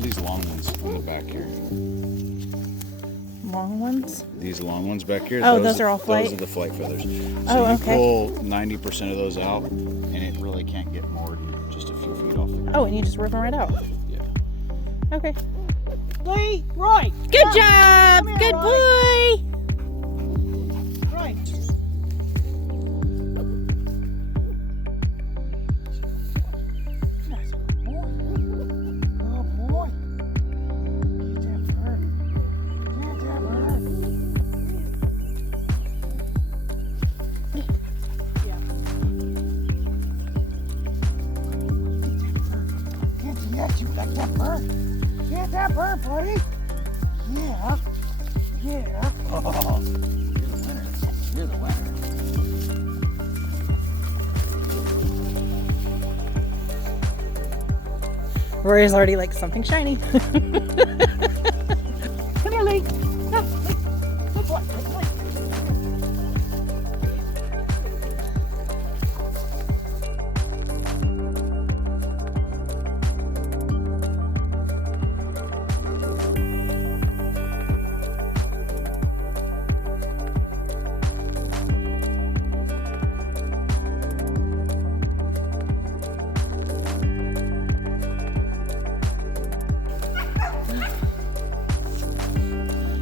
all these long ones in the back here. Long ones? These long ones back here. Oh, those are all flight? Those are the flight feathers. So Oh, you okay. pull 90% of those out, and it really can't get more than just a few feet off the ground. Oh, and you just rip them right out. Yeah. Okay. Lee, Roy. Good come. job! Come here, Good Roy. boy! Roy. That's a good boy. Good boy. Get that bird. Get that bird. Yeah. Get that, you like that bird. Get that bird, buddy. Yeah. Yeah. Oh, you're the winner. You're the winner. Rory's already like something shiny. Come here, Lee. No, Lee. Good boy. Good boy.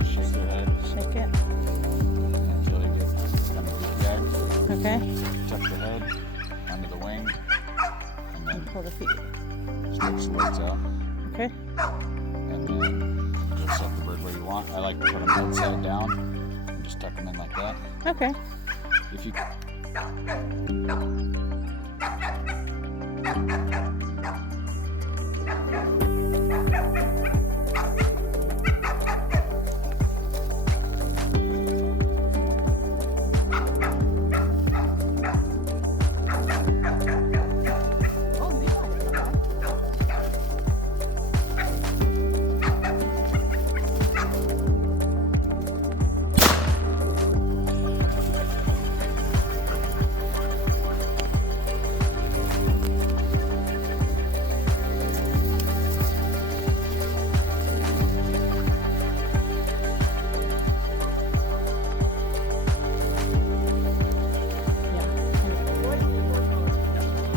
Shake their head Shake it. until they get kind of gagged. Okay. Tuck the head under the wing, and And then pull the feet. stretch the legs out. Okay. And then just set the bird where you want. I like to put them head side down and just tuck them in like that. Okay. If you Oh, Lee got it.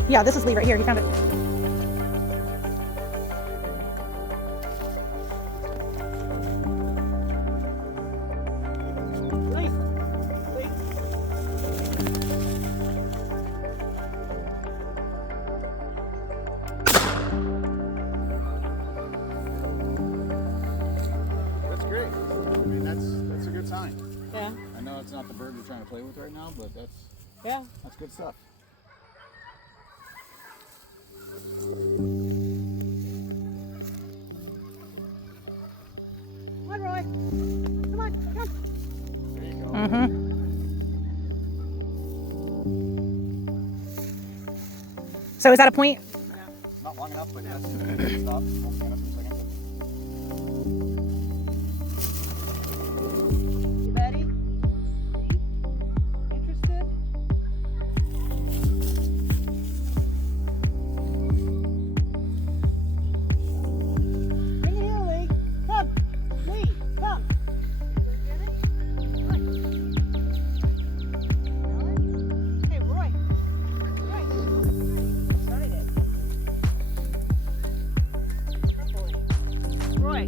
Yeah, this is Lee right here. He found it. Lee. Lee. That's great. I mean, that's a good sign. Yeah. I know it's not the bird we're trying to play with right now, but Yeah. that's good stuff. Come on, Roy. Come on. Come. There you go. Mm-hmm. So is that a point? Not long enough, but yes. Stop. Hold stand up for a second. You ready? Lee? Interested? Bring it here, Lee. Come. Lee, come. Hey, Roy. Roy. Started it. Roy.